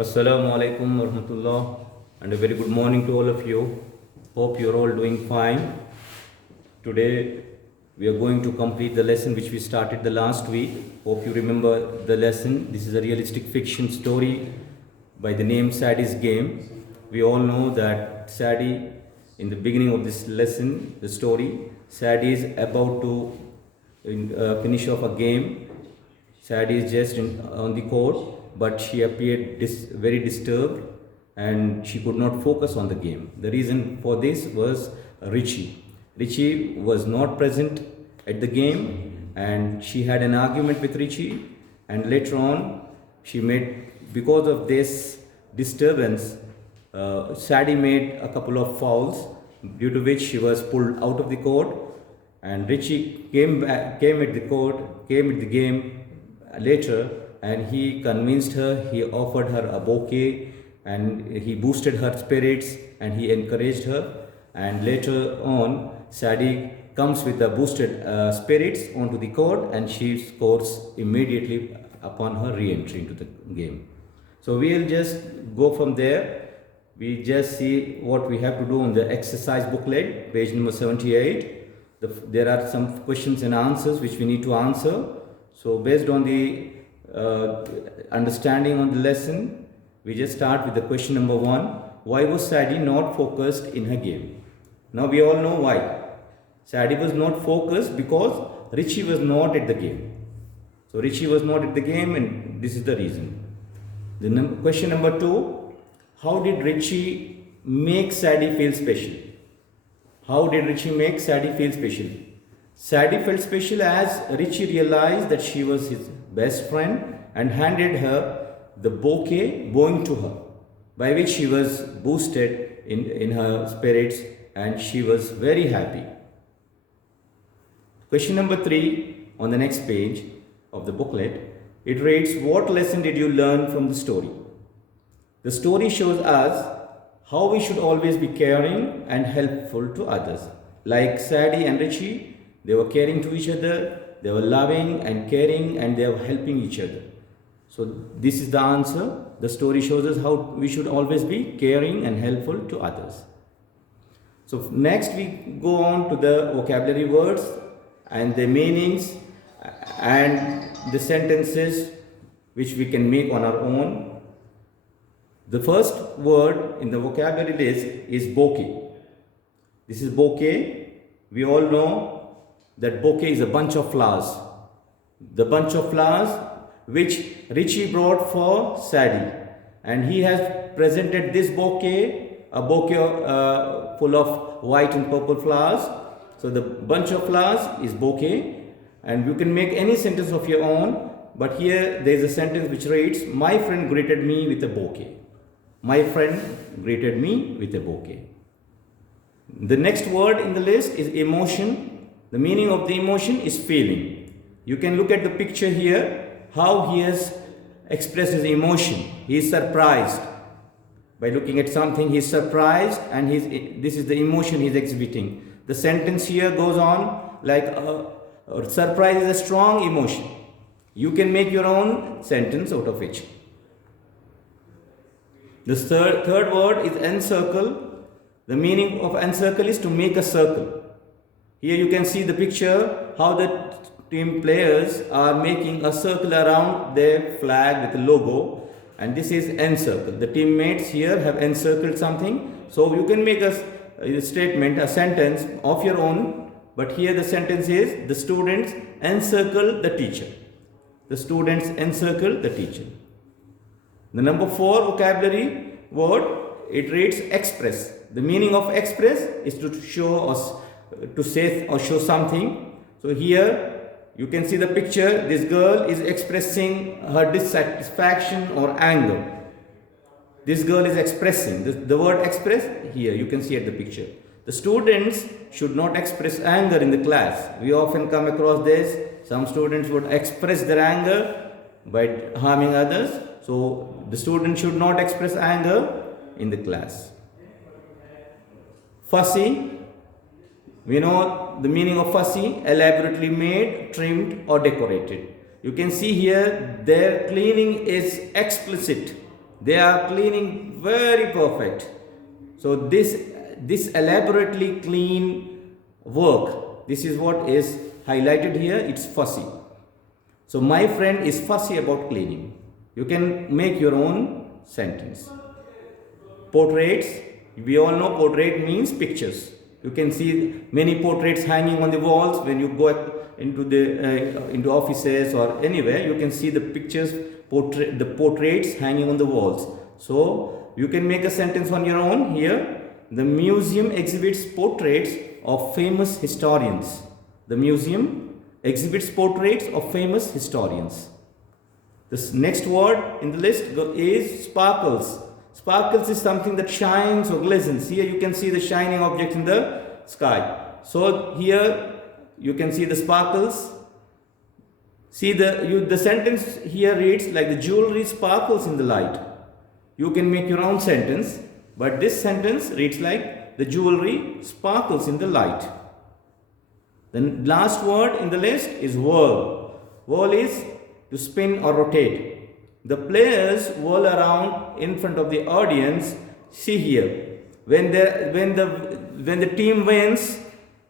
Assalamu alaikum warahmatullah, and a very good morning to all of you. Hope you're all doing fine. Today we are going to complete the lesson which we started the last week. Hope you remember the lesson. This is a realistic fiction story by the name Sadie's Game. We all know that Sadie, in the beginning of this lesson, the story, Sadie is about to finish off a game. Sadie is just on the court, but she appeared very disturbed and she could not focus on the game. The reason for this was Richie. Richie was not present at the game and she had an argument with Richie, and later on because of this disturbance, Sadie made a couple of fouls, due to which she was pulled out of the court, and Richie came at the game later, and he convinced her, he offered her a bouquet, and he boosted her spirits and he encouraged her. And later on, Sadie comes with the boosted spirits onto the court and she scores immediately upon her re-entry into the game. So we'll just go from there. We just see what we have to do on the exercise booklet, page number 78. There are some questions and answers which we need to answer. So based on the understanding on the lesson, we just start with the question number 1. Why was Sadie not focused in her game? Now we all know why. Sadie was not focused because Richie was not at the game. So Richie was not at the game, and this is the reason. Question number 2. How did Richie make Sadie feel special? How did Richie make Sadie feel special? Sadie felt special as Richie realized that she was his best friend and handed her the bouquet bowing to her, by which she was boosted in her spirits and she was very happy. Question number 3 on the next page of the booklet, it reads, what lesson did you learn from the story? The story shows us how we should always be caring and helpful to others. Like Sadie and Richie, they were caring to each other, they were loving and caring, and they were helping each other. So this is the answer. The story shows us how we should always be caring and helpful to others. So next we go on to the vocabulary words and the meanings and the sentences which we can make on our own. The first word in the vocabulary list is bouquet. This is bouquet. We all know that bouquet is a bunch of flowers. The bunch of flowers which Richie brought for Sadie, and he has presented this bouquet, a bouquet full of white and purple flowers. So the bunch of flowers is bouquet, and you can make any sentence of your own, but here there is a sentence which reads, my friend greeted me with a bouquet. My friend greeted me with a bouquet. The next word in the list is emotion. The meaning of the emotion is feeling. You can look at the picture here, how he has expressed his emotion. He is surprised. By looking at something, he is surprised, and this is the emotion he is exhibiting. The sentence here goes on like, surprise is a strong emotion. You can make your own sentence out of it. The third word is encircle. The meaning of encircle is to make a circle. Here you can see the picture how the team players are making a circle around their flag with the logo, and this is encircle. The teammates here have encircled something, so you can make a statement, a sentence of your own, but here the sentence is, the students encircle the teacher. The students encircle the teacher. The number 4 vocabulary word, it reads express. The meaning of express is to show us, to say or show something. So here you can see the picture. This girl is expressing her dissatisfaction or anger. This girl is expressing. The word express here you can see at the picture. The students should not express anger in the class. We often come across this. Some students would express their anger by harming others. So the students should not express anger in the class. Fussy. We know the meaning of fussy, elaborately made, trimmed or decorated. You can see here their cleaning is explicit. They are cleaning very perfect. So this elaborately clean work, this is what is highlighted here. It's fussy. So my friend is fussy about cleaning. You can make your own sentence. Portraits, we all know portrait means pictures. You can see many portraits hanging on the walls. When you go into offices or anywhere, you can see the pictures, the portraits hanging on the walls. So you can make a sentence on your own here. The museum exhibits portraits of famous historians. The museum exhibits portraits of famous historians. This next word in the list is sparkles. Sparkles is something that shines or glistens. Here you can see the shining object in the sky. So here you can see the sparkles. See the sentence here reads like the jewelry sparkles in the light. You can make your own sentence, but this sentence reads like the jewelry sparkles in the light. The last word in the list is whirl. Whirl is to spin or rotate. The players whirl around in front of the audience. See here, when the team wins,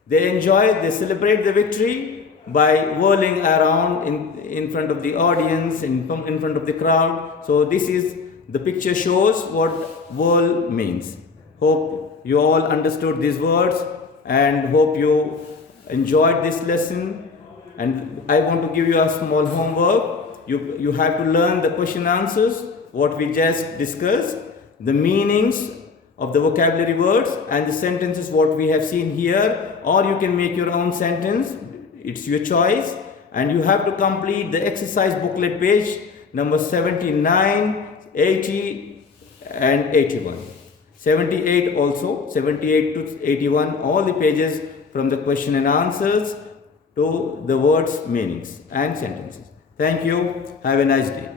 they enjoy, they celebrate the victory by whirling around in front of the audience, in front of the crowd. So this is, the picture shows what whirl means. Hope you all understood these words and hope you enjoyed this lesson. And I want to give you a small homework. You have to learn the question answers, what we just discussed, the meanings of the vocabulary words and the sentences what we have seen here, or you can make your own sentence. It's your choice. And you have to complete the exercise booklet page number 79, 80 and 81. 78 also, 78 to 81, all the pages from the question and answers to the words, meanings and sentences. Thank you. Have a nice day.